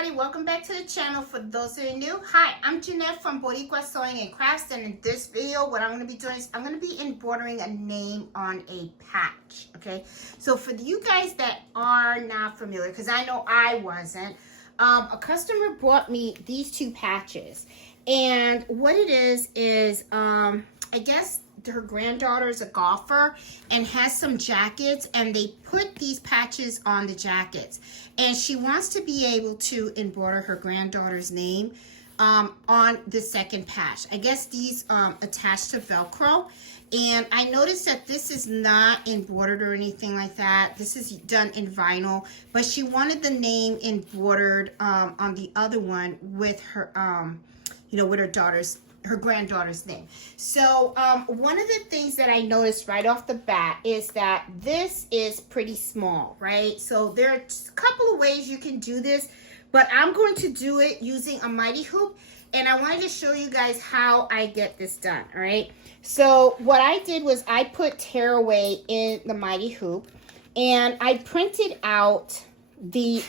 everybody, welcome back to the channel. For those who are new, hi, I'm Jeanette from Boricua Sewing and Crafts, and in this video what I'm going to be doing is I'm going to be embroidering a name on a patch. Okay, so for you guys that are not familiar, because I know I wasn't, a customer brought me these two patches, and what it is I guess her granddaughter is a golfer and has some jackets, and they put these patches on the jackets, and she wants to be able to embroider her granddaughter's name on the second patch. I guess these attach to Velcro, and I noticed that this is not embroidered or anything like that. This is done in vinyl, but she wanted the name embroidered on the other one with her with her granddaughter's name. So one of the things that I noticed right off the bat is that this is pretty small, right? So there are a couple of ways you can do this, but I'm going to do it using a mighty hoop, and I wanted to show you guys how I get this done. All right, so what I did was I put tearaway in the mighty hoop, and I printed out the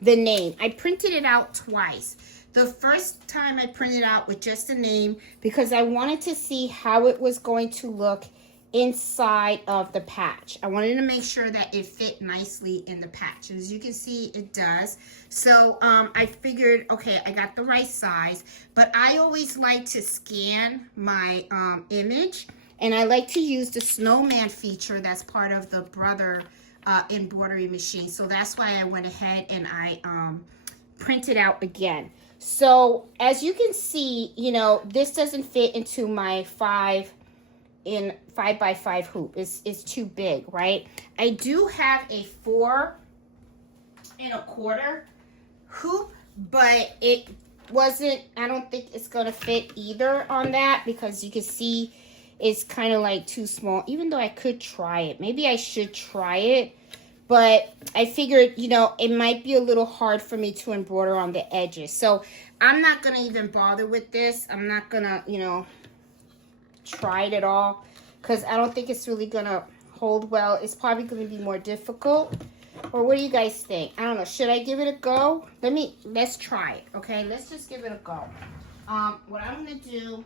name. I printed it out twice. The first time I printed out with just the name because I wanted to see how it was going to look inside of the patch. I wanted to make sure that it fit nicely in the patch. As you can see, it does. So I figured, okay, I got the right size, but I always like to scan my image, and I like to use the snowman feature that's part of the Brother embroidery machine. So that's why I went ahead and I printed out again. So as you can see, this doesn't fit into my 5x5 hoop. It's too big, right? I do have a 4 1/4 hoop, but it wasn't, I don't think it's gonna fit either on that, because you can see it's kind of like too small, even though I could try it. Maybe I should try it. But I figured, it might be a little hard for me to embroider on the edges. So I'm not going to even bother with this. I'm not going to, try it at all, because I don't think it's really going to hold well. It's probably going to be more difficult. Or what do you guys think? I don't know. Should I give it a go? Let's try it, okay? Let's just give it a go. What I'm going to do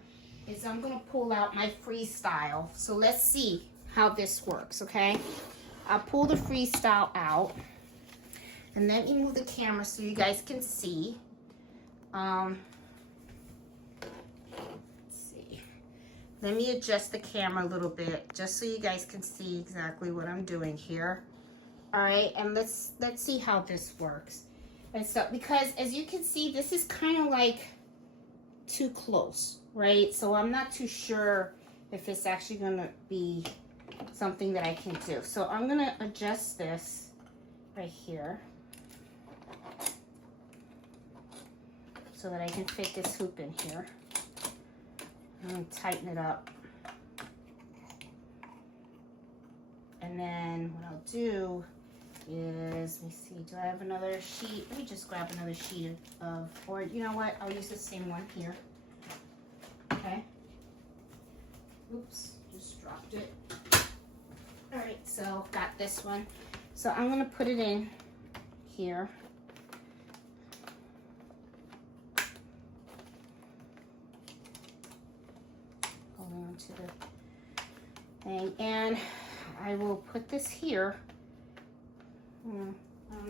is I'm going to pull out my freestyle. So let's see how this works, okay? I'll pull the freestyle out, and let me move the camera so you guys can see. Let's see. Let me adjust the camera a little bit just so you guys can see exactly what I'm doing here. All right, and let's see how this works. And so, because as you can see, this is kind of like too close, right? So I'm not too sure if it's actually going to be something that I can do. So I'm going to adjust this right here so that I can fit this hoop in here. I'm going to tighten it up. And then what I'll do is, let me see, do I have another sheet? Let me just grab another sheet of, or you know what, I'll use the same one here. Okay. Oops, just dropped it. All right, so got this one. So I'm gonna put it in here. Hold on to the thing, and I will put this here. I don't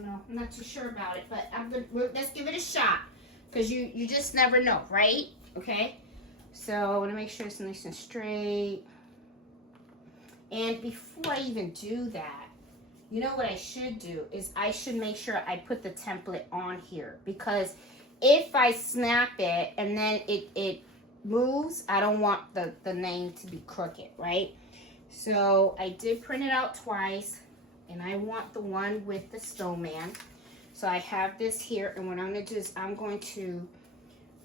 know, I'm not too sure about it, but let's give it a shot, because you just never know, right? Okay, so I want to make sure it's nice and straight. And before I even do that, you know what I should do is I should make sure I put the template on here, because if I snap it and then it moves, I don't want the name to be crooked, right? So I did print it out twice, and I want the one with the snowman. So I have this here, and what I'm going to do is I'm going to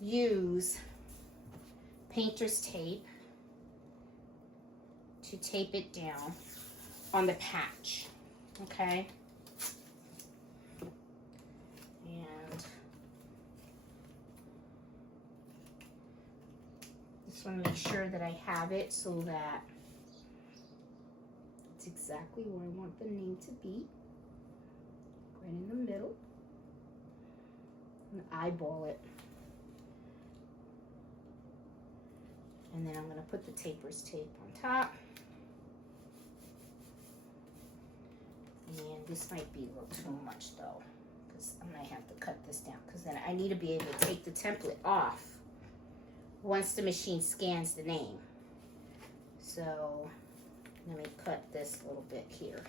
use painter's tape to tape it down on the patch, okay? And just want to make sure that I have it so that it's exactly where I want the name to be, right in the middle. I'm gonna eyeball it. And then I'm gonna put the taper's tape on top. And this might be a little too much though, because I might have to cut this down, because then I need to be able to take the template off once the machine scans the name. So let me cut this little bit here.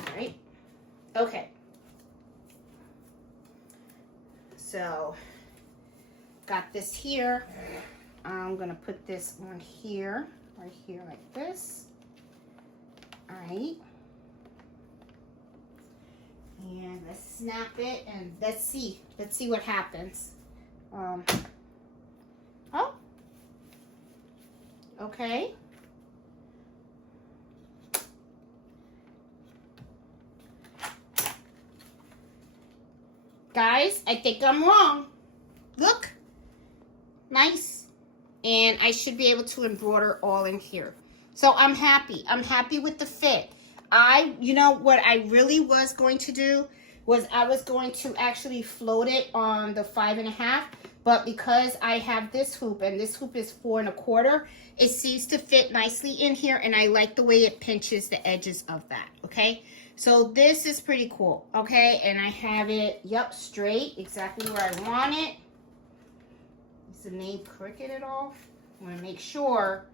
All right, okay. So got this here. I'm gonna put this on here, right here like this. All right. And let's snap it and let's see what happens. Oh, okay. Guys, I think I'm wrong. Look, nice. And I should be able to embroider all in here. So I'm happy. I'm happy with the fit. You know what I really was going to do was I was going to actually float it on the 5.5, but because I have this hoop and this hoop is 4 1/4, it seems to fit nicely in here, and I like the way it pinches the edges of that. Okay, so this is pretty cool. Okay, and I have it, yep, straight, exactly where I want it. Is the name crooked at all? I want to make sure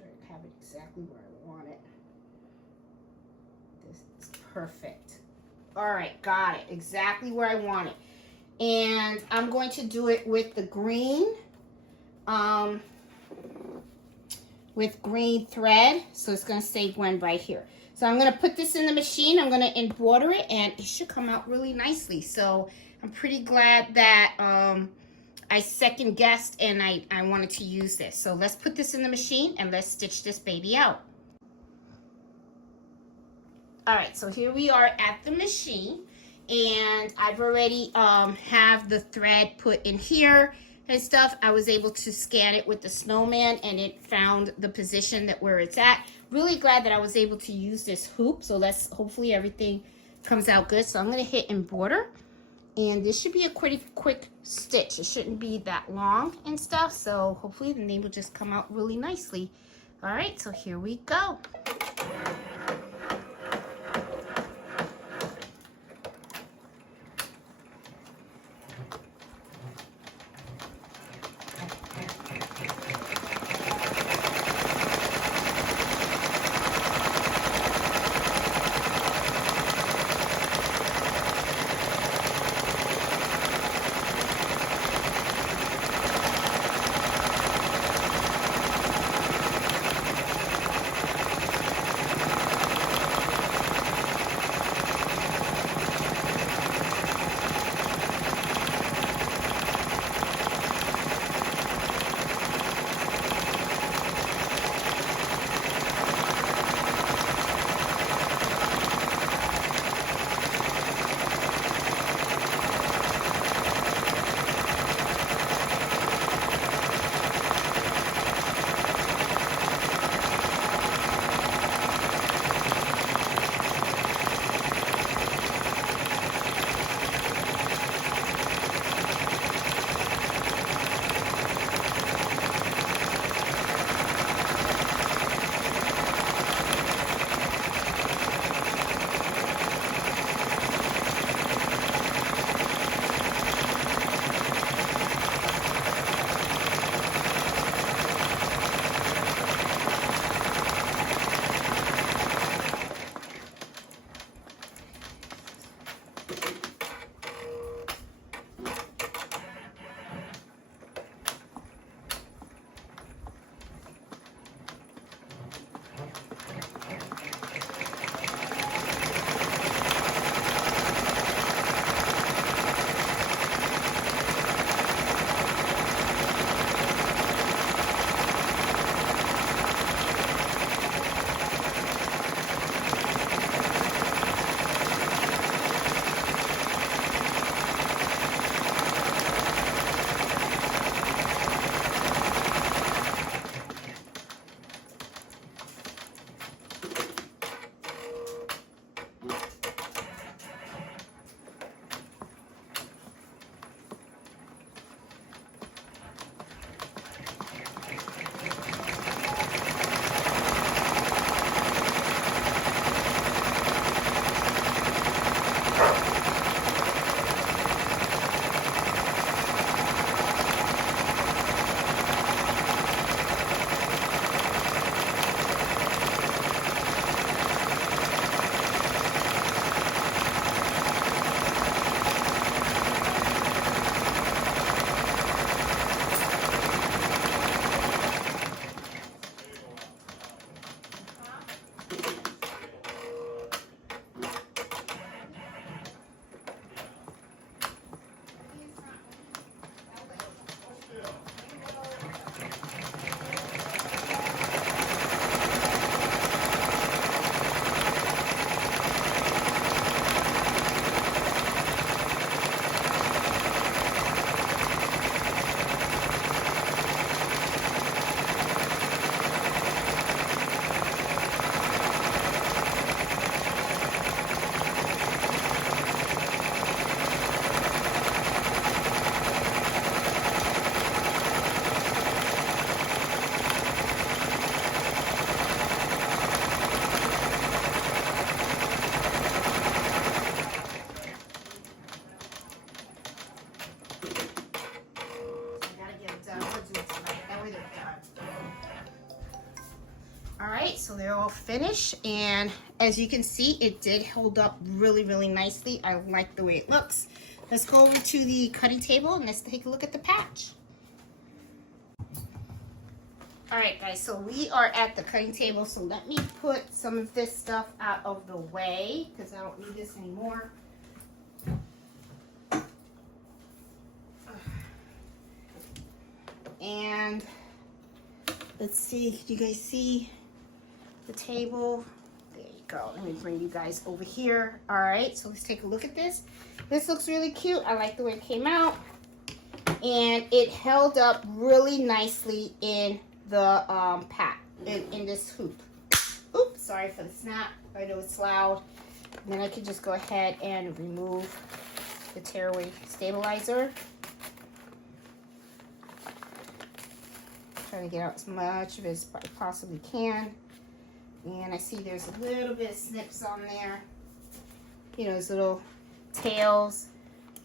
I have it exactly where I want it. This is perfect. All right, got it exactly where I want it. And I'm going to do it with the green, with green thread. So it's going to say Gwen right here. So I'm going to put this in the machine. I'm going to embroider it, and it should come out really nicely. So I'm pretty glad that I second guessed and I wanted to use this. So let's put this in the machine and let's stitch this baby out. All right, so here we are at the machine, and I've already have the thread put in here and stuff. I was able to scan it with the snowman, and it found the position that where it's at. Really glad that I was able to use this hoop. So let's hopefully everything comes out good. So I'm going to hit embroider, and this should be a pretty quick stitch. It shouldn't be that long and stuff. So hopefully the name will just come out really nicely. All right, so here we go. so they're all finished, and as you can see, it did hold up really, really nicely. I like the way it looks. Let's go over to the cutting table and let's take a look at the patch. All right, guys, so we are at the cutting table, so let me put some of this stuff out of the way because I don't need this anymore. And let's see, do you guys see the table? There you go. Let me bring you guys over here. All right, so let's take a look at this. This looks really cute. I like the way it came out. And it held up really nicely in the pack, in this hoop. Oops, sorry for the snap. I know it's loud. And then I can just go ahead and remove the tearaway stabilizer. Trying to get out as much of it as I possibly can. And I see there's a little bit of snips on there. You know, those little tails.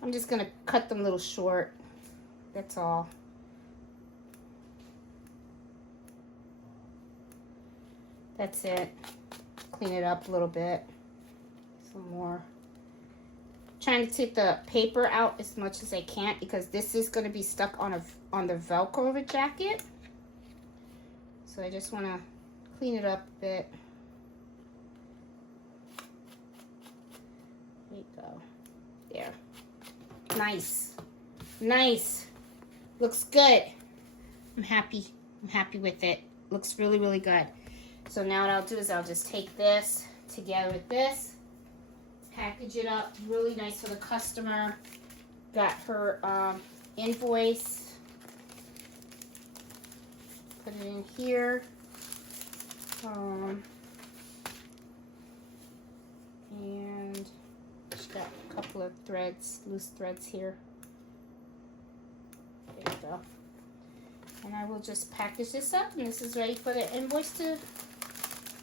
I'm just going to cut them a little short. That's all. That's it. Clean it up a little bit. Some more. Trying to take the paper out as much as I can because this is going to be stuck on the Velcro of a jacket. So I just want to clean it up a bit. There you go. There. Nice. Nice. Looks good. I'm happy. I'm happy with it. Looks really, really good. So now what I'll do is I'll just take this together with this, package it up really nice for the customer. Got her invoice. Put it in here. And she's got a couple of threads, loose threads here. There you go. And I will just package this up, and this is ready for the invoice to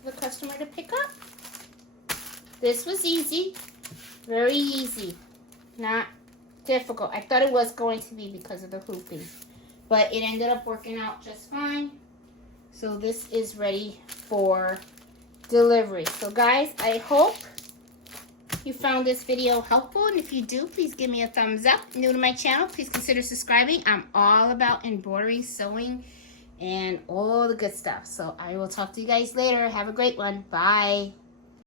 the customer to pick up. This was easy, very easy, not difficult. I thought it was going to be because of the hooping, but it ended up working out just fine. So this is ready for delivery. So guys, I hope you found this video helpful, and if you do, please give me a thumbs up. New to my channel, please consider subscribing. I'm all about embroidery, sewing, and all the good stuff. So I will talk to you guys later. Have a great one. Bye.